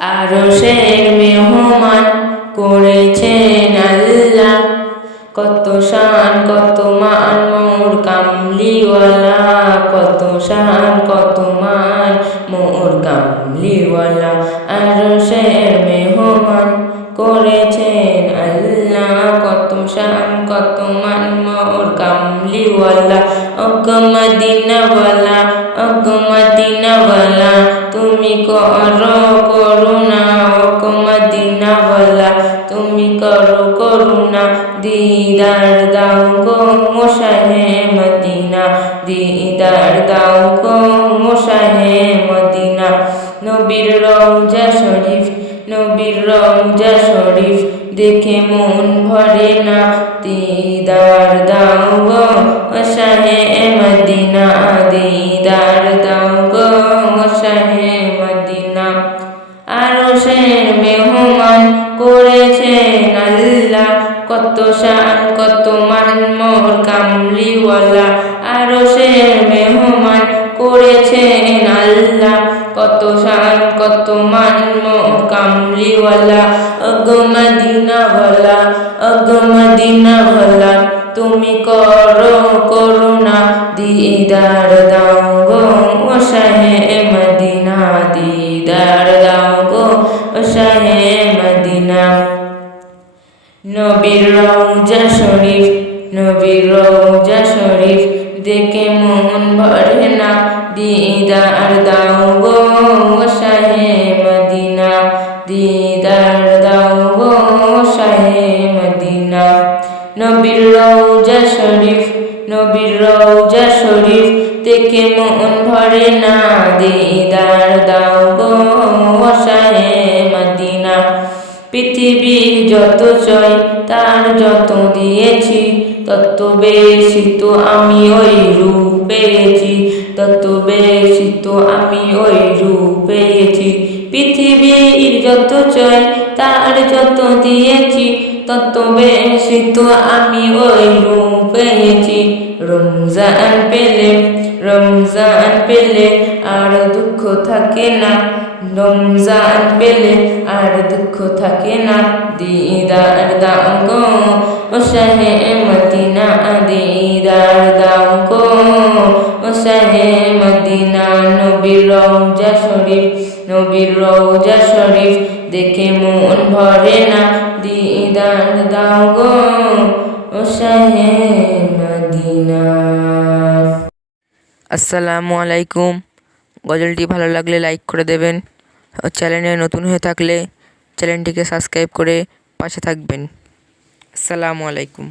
আরশের মেহমান করেছেন আল্লাহ, কত শান কত মান মোর কামলিওয়ালা, কত শান কত মান মোর কামলিওয়ালা। আরশের মেহমান করেছেন আল্লাহ, কত শান কত মান মোর কামলিওয়ালা। ওগ মদিনাওয়ালা, ওগ মদিনাওয়ালা, তুমি করো করুণা। ওগ মদিনাওয়ালা, তুমি করো করুণা। দিদার দাও গো শাহে মদিনা, দিদার দাও গো শাহে মদিনা। নবীর রওজা শরীফ, নবীর রওজা শরীফ দেখে মন ভরে না। দিদার দাও গো শাহে মদিনা, দিদার দাও গো শাহে মদিনা। আরশের মেহমান করেছেন আল্লাহ, কত শান কত মান মোর কামলিওয়ালা। আরশের মেহমান করেছেন আল্লাহ, কত শান কত মান মোর কামলিওয়ালা। ওগ মদিনাওয়ালা, ওগ মদিনাওয়ালা, তুমি করো করুণা। দিদার দাও গো শাহে মদিনা, দিদার দাও গো শাহে মদিনা। নবীর রওজা শরীফ, নবীর রওজা শরীফ দেখে মন ভরে না। দিদার দাও গো শাহে মদিনা, দিদার দাও গো শাহে মদিনা। নবীর রওজা শরীফ, নবীর রওজা শরীফ দেখে মন ভরে না। দিদার দাও গো শাহে মদিনা। পৃথিবীর যত চাই তার যত দিয়েছি, তত বেশি তো আমি ওই রূপ পেয়েছি, তত বেশি তো আমি ওই রূপ পেয়েছি। পৃথিবীর যত চাই তার যত দিয়েছি, তত বেশি তো আমি ওই রূপ পেয়েছি। রমজান পেলে, রমজান পেলে আর দুঃখ থাকে না, রমজান পেলে আর দুঃখ থাকে না। দিদার দাও গো শাহে মদিনা, দিদার দাও গো শাহে মদিনা। নবীর রওজা শরীফ, নবীর রওজা শরীফ দেখে মন ভরে না। দিদার দাও গো শাহে মদিনা। আসসালামু আলাইকুম। গজলটি ভালো লাগলে লাইক করে দেবেন। চ্যানেলে নতুন হয়ে থাকলে চ্যানেলটিকে সাবস্ক্রাইব করে পাশে থাকবেন। আসসালামু আলাইকুম।